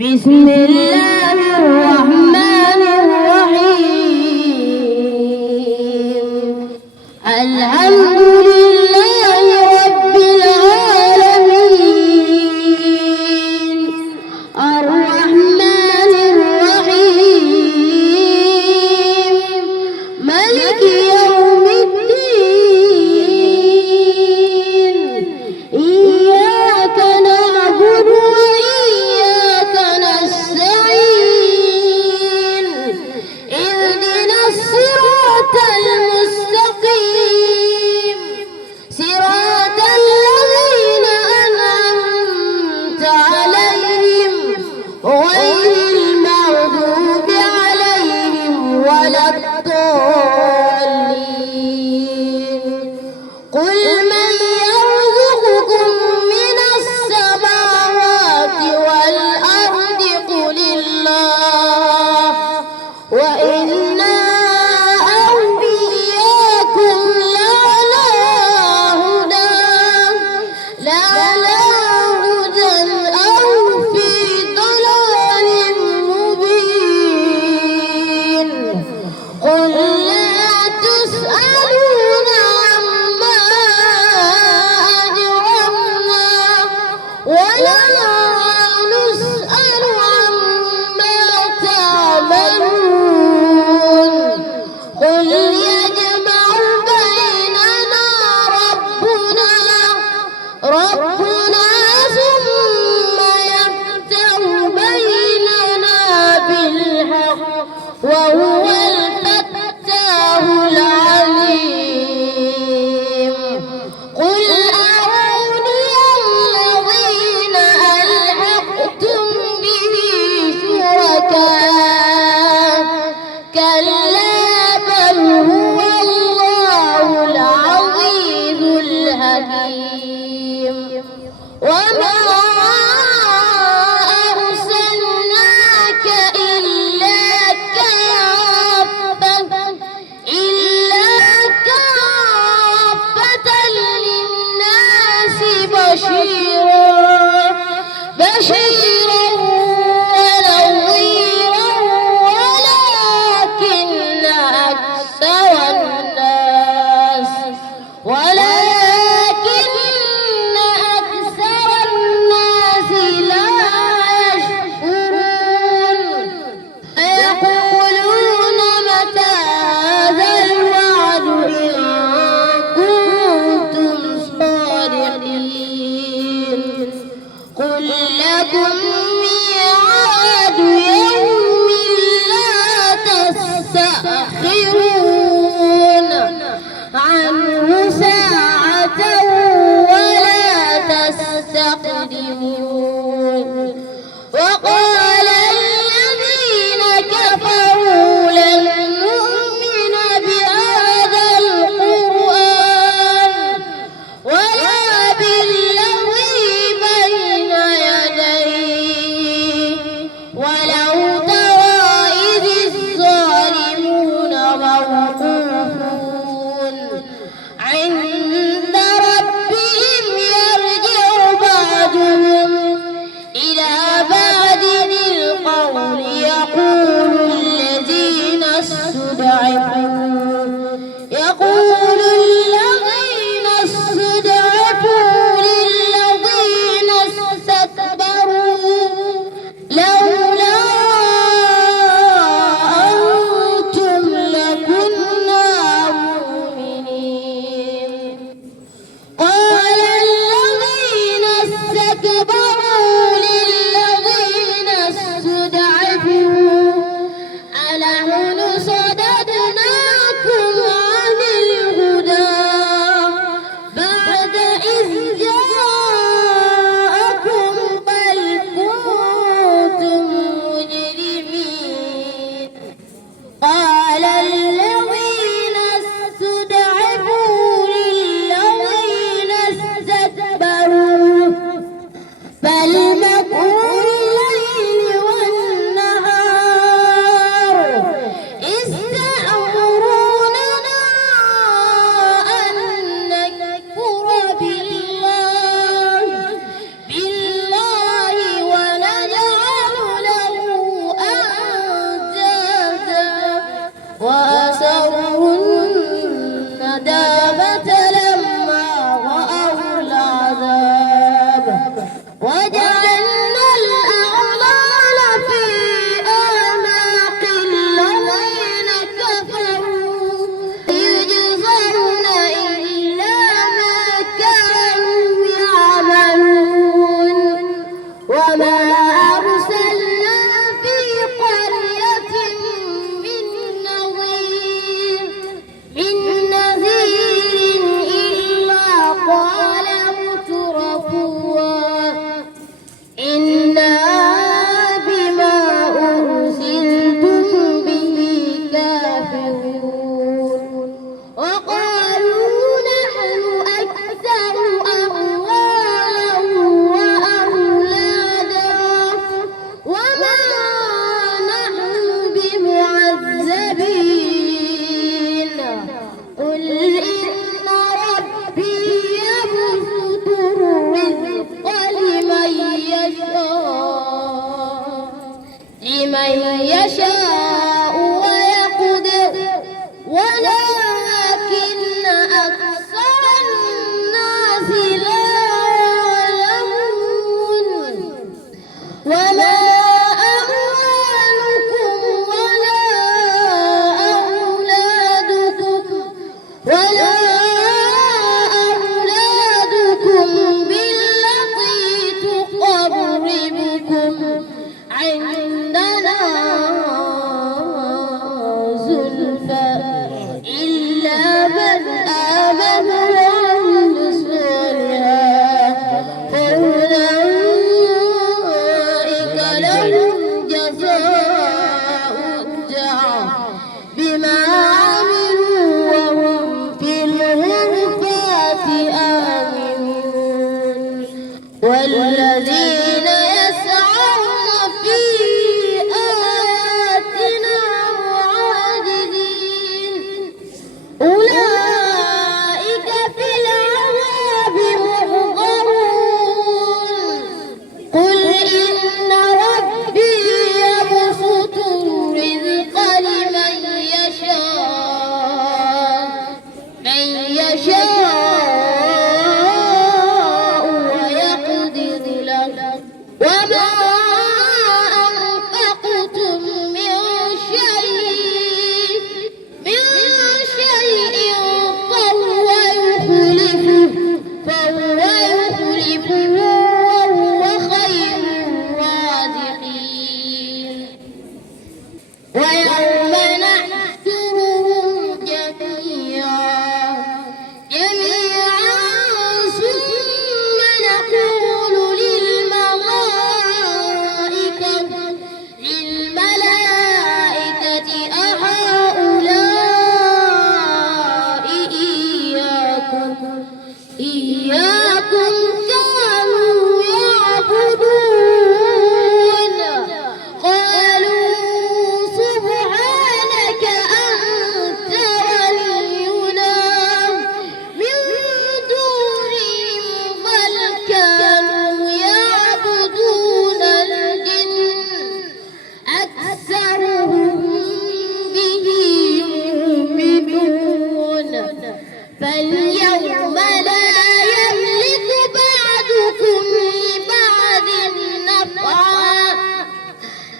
بسم الله الرحمن الرحيم. الحمد لله رب العالمين الرحمن الرحيم مالك يوم الدين إياك نعبد وإياك نستعين اهدنا الصراط المستقيم صراط الذين أنعمت عليهم من يشاء ويقدر ولكن أكثر الناس لا يعلمون وما أموالكم ولا أولادكم بالتي تقربكم عندنا زلفى إلا من آمن وعمل صالحا فأولئك لهم جزاء الدعاء بما عملوا وهم في الغرفات آمنون والذين يسعون في آياتنا معاجزين أولئك في العذاب محضرون قل إن ربي يبسط الرزق لمن يشاء ويقدر له وما أنفقتم من شيء فهو يخلفه وهو خير الرازقين ويوم نحشرهم جميعا ثم نقول للملائكة أهؤلاء إياكم كانوا يعبدون قالوا سبحانك أنت ولينا من دونهم بل كانوا يعبدون الجن أكثرهم به مؤمنون فاليوم لا يملك بعضكم لبعض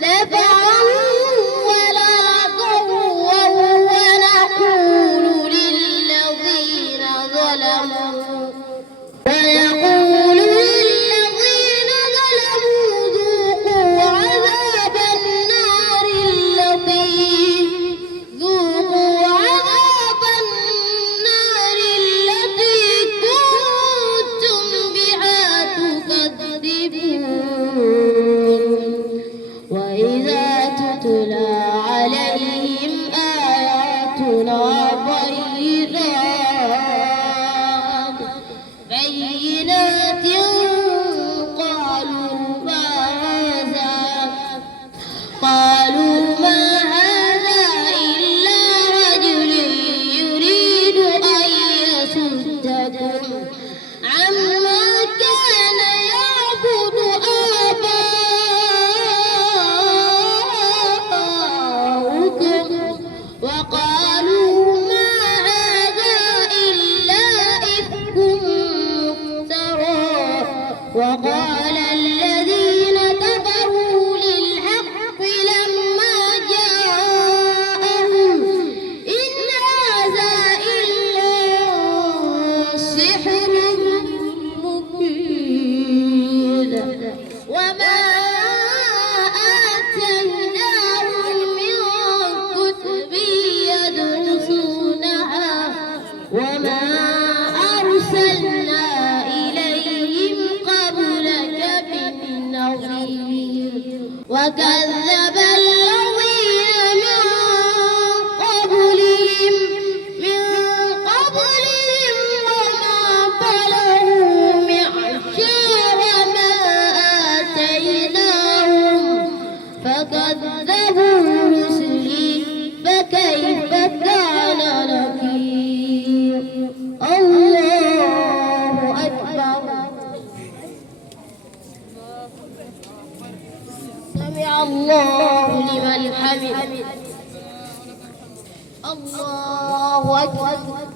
نفعا ولا ضرا ونقول للذين ظلموا ذوقوا عذاب النار التي كنتم بها تكذبون وإذا تتلى عليهم آياتنا بينات قالوا ما هذا إلا رجل يريد أن يصدكم عما كان يعبد آباؤكم وقالوا ما هذا إلا إفك مفترى وقال الذين كفروا للحق لما جاءهم إن هذا إلا سحر مبين وما آتيناهم من كتب يدرسونها وما أرسلنا إليهم قبلك من نظير وكذب الذين من قبلهم وما بلغوا معشار ما آتيناهم فكذبوا رسلي فكيف كان نكير الله أكبر سمع الله لمن حمده. الله أكبر.